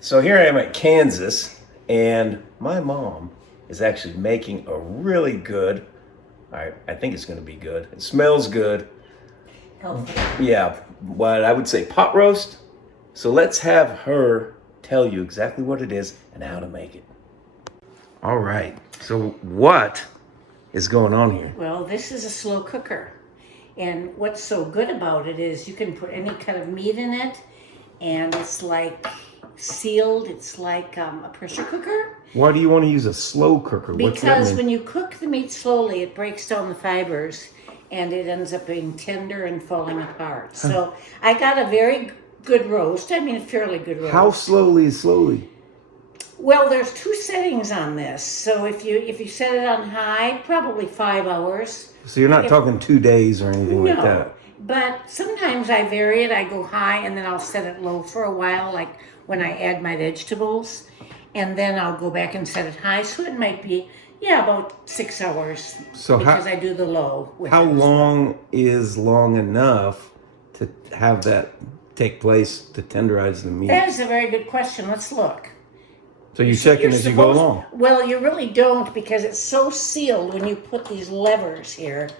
So here I am at Kansas, and my mom is actually making a really good, I think it's going to be good. It smells good. Healthy. Yeah, what I would say pot roast. So let's have her tell you exactly what it is and how to make it. All right. So what is going on here? Well, this is a slow cooker. And what's so good about it is you can put any kind of meat in it, and it's like sealed. It's like a pressure cooker. Why do you want to use a slow cooker? What's that Because mean? when you cook the meat slowly, it breaks down the fibers and it ends up being tender and falling apart. So I got a very good roast. I mean, a fairly good roast. How slowly is slowly? Well, there's two settings on this. So if you set it on high, probably 5 hours. So you're not talking 2 days or anything like No, that. but sometimes I vary it. I go high and then I'll set it low for a while, like when I add my vegetables, and then I'll go back and set it high. So it might be, about 6 hours So because I do the low. With How it as well. long is long enough to have that take place to tenderize the meat? That is a very good question. Let's look. So you check it as you go along. Well, you really don't because it's so sealed when you put these levers here.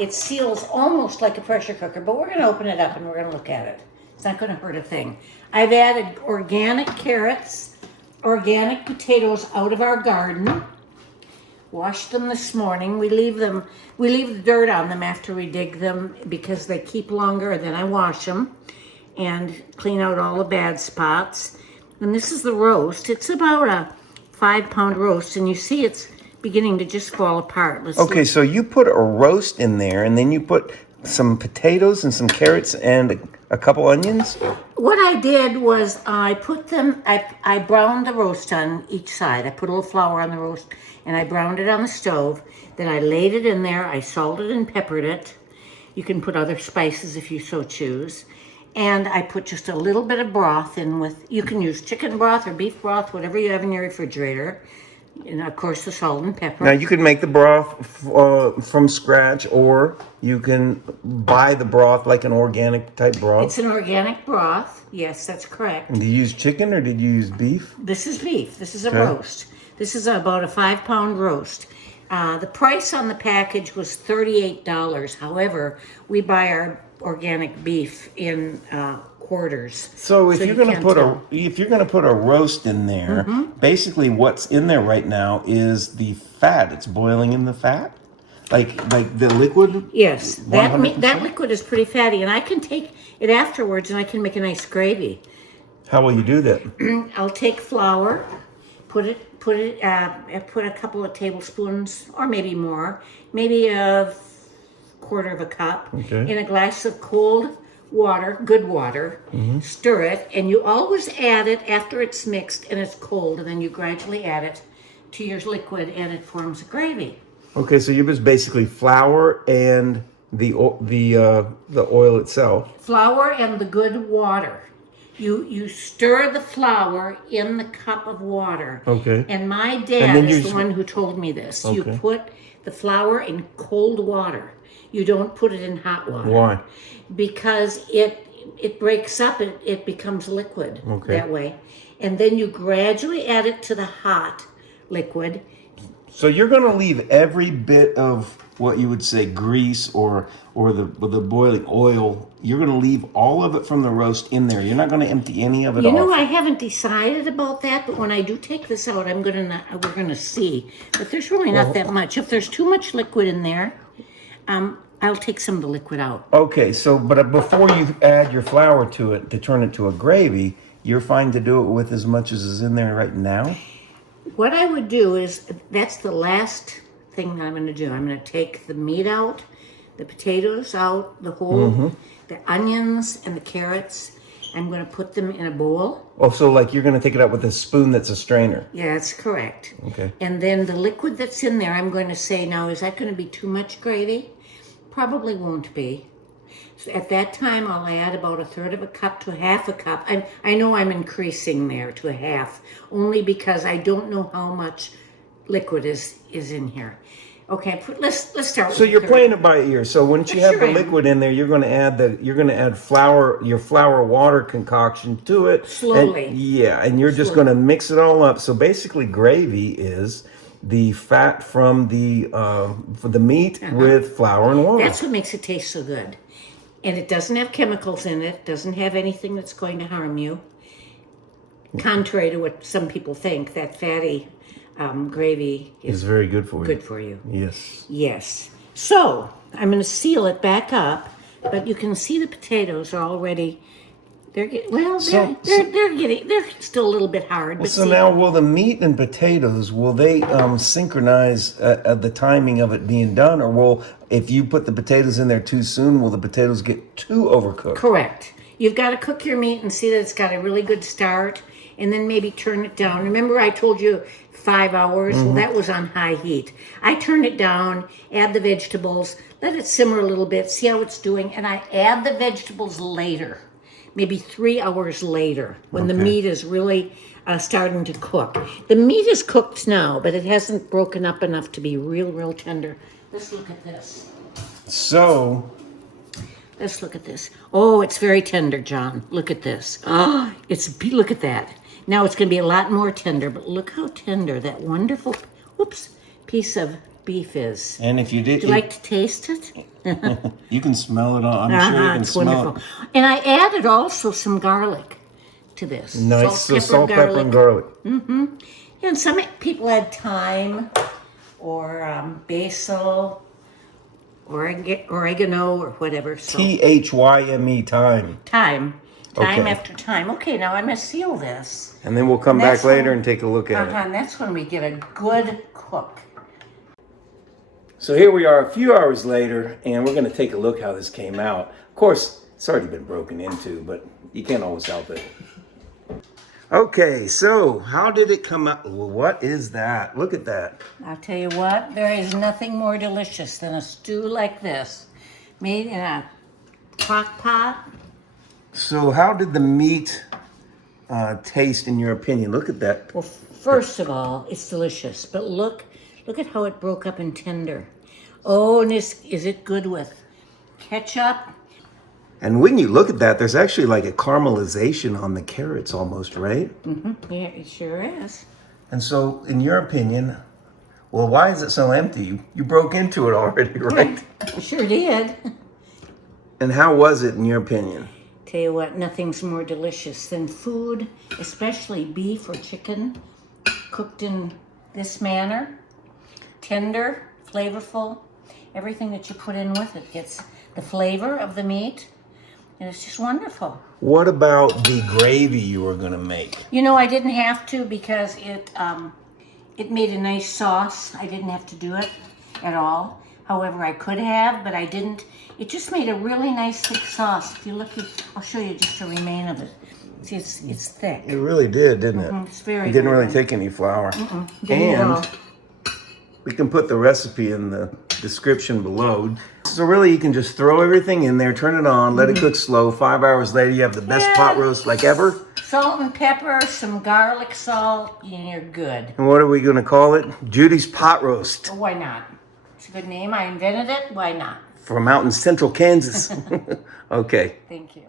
It seals almost like a pressure cooker, but we're going to open it up and we're going to look at it. It's not going to hurt a thing. I've added organic carrots, organic potatoes out of our garden. Washed them this morning. We leave the dirt on them after we dig them because they keep longer, and then I wash them and clean out all the bad spots. And this is the roast. It's about a 5-pound roast, and you see it's beginning to just fall apart. Okay, so you put a roast in there, and then you put some potatoes and some carrots and a couple onions? What I did was I put them, I browned the roast on each side. I put a little flour on the roast, and I browned it on the stove. Then I laid it in there. I salted and peppered it. You can put other spices if you so choose. And I put just a little bit of broth in with, you can use chicken broth or beef broth, whatever you have in your refrigerator. And of course the salt and pepper. Now you can make the broth from scratch, or you can buy the broth like an organic type broth. It's an organic broth. Yes, that's correct. Did you use chicken or did you use beef? This is beef. This is a roast. This is about a 5-pound roast. The price on the package was $38. However, we buy our organic beef in quarters. So if you're going to put tell. a roast in there, basically what's in there right now is the fat. It's boiling in the fat, like the liquid. Yes, that 100%? liquid is pretty fatty, and I can take it afterwards, and I can make a nice gravy. How will you do that? I'll take flour, put a couple of tablespoons, or maybe more, maybe a quarter of a cup, in a glass of cold water, good water. Stir it, and you always add it after it's mixed and it's cold, and then you gradually add it to your liquid, and it forms a gravy. Okay, so you use basically flour and the oil itself. Flour and the good water. You stir the flour in the cup of water. Okay. And my And dad then is you the one who told me this. Okay. You put the flour in cold water. You don't put it in hot water. Why? Because it breaks up, it becomes liquid that way. And then you gradually add it to the hot liquid. So you're going to leave every bit of what you would say grease or the boiling oil. You're going to leave all of it from the roast in there. You're not going to empty any of it off. You know, I haven't decided about that, but when I do take this out, we're gonna see. But there's really not that much. If there's too much liquid in there, I'll take some of the liquid out. Okay, so but before you add your flour to it to turn it to a gravy, you're fine to do it with as much as is in there right now? What I would do is, that's the last thing that I'm gonna do. I'm gonna take the meat out, the potatoes out, the whole, the onions and the carrots. I'm gonna put them in a bowl. Oh, so like you're going to take it out with a spoon that's a strainer. Yeah, that's correct. Okay. And then the liquid that's in there, I'm going to say, now, is that going to be too much gravy? Probably won't be. So at that time, I'll add about 1/3 of a cup to 1/2 a cup. I know I'm increasing there to 1/2, only because I don't know how much liquid is in here. Okay, let's start with So the you're third. playing it by ear. So once you have Sure the am. liquid in there, you're going to add flour, your flour water concoction to it. Slowly. And you're just going to mix it all up. So basically, gravy is the fat from the for the meat with flour and water. That's what makes it taste so good. And it doesn't have chemicals in it, doesn't have anything that's going to harm you. Contrary to what some people think, that fatty gravy It's is very good for you. good for you. Yes. Yes. So I'm going to seal it back up, but you can see the potatoes are already. They're they're still a little bit hard. But So see, now, will the meat and potatoes, will they synchronize at the timing of it being done, or will, if you put the potatoes in there too soon, will the potatoes get too overcooked? correct. You've got to cook your meat and see that it's got a really good start, and then maybe turn it down. Remember, I told you 5 hours. Well, that was on high heat. I turn it down, add the vegetables, let it simmer a little bit, see how it's doing, and I add the vegetables later. Maybe 3 hours later, when the meat is really starting to cook. The meat is cooked now, but it hasn't broken up enough to be real tender. Let's look at this. So, Let's look at this. Oh, it's very tender, John. Look at this. Oh, look at that. Now it's going to be a lot more tender, but look how tender that wonderful, piece of beef is. and if you did, Do you like to taste it? you can smell it on. I'm sure you can It's smell wonderful. And I added also some garlic to this. it. Nice, salt, pepper, and garlic. Yeah, and some people add thyme or basil or oregano or whatever. So THYME, time. time Okay. after time. Okay, now I'm going to seal this. And then we'll come And back that's later when- and take a look at it. And that's when we get a good cook. So here we are a few hours later, and we're going to take a look how this came out. Of course, it's already been broken into, but you can't always help it. Okay, so how did it come out? What is that? Look at that. I'll tell you what, there is nothing more delicious than a stew like this, made in a crock pot. So how did the meat taste in your opinion? Look at that. Well, first of all, it's delicious, but look at how it broke up and tender. Oh, and is it good with ketchup? And when you look at that, there's actually like a caramelization on the carrots almost, right? Yeah, it sure is. And so, in your opinion, well, why is it so empty? You broke into it already, right? I sure did. And how was it in your opinion? Tell you what, nothing's more delicious than food, especially beef or chicken, cooked in this manner. Tender, flavorful. Everything that you put in with it gets the flavor of the meat, and it's just wonderful. What about the gravy you were going to make? You know, I didn't have to because it made a nice sauce. I didn't have to do it at all. However, I could have, but I didn't. It just made a really nice thick sauce. If you look, I'll show you just a remain of it. See, it's thick. It really did, didn't it? It's very. It didn't really good. take any flour. Didn't at all. And we can put the recipe in the description below. So really, you can just throw everything in there, turn it on, let it cook slow. 5 hours later, you have the best pot roast like ever. Salt and pepper, some garlic salt, and you're good. And what are we going to call it? Judy's Pot Roast Why not? It's a good name. I invented it. Why not? from out in central Kansas. Okay. Thank you.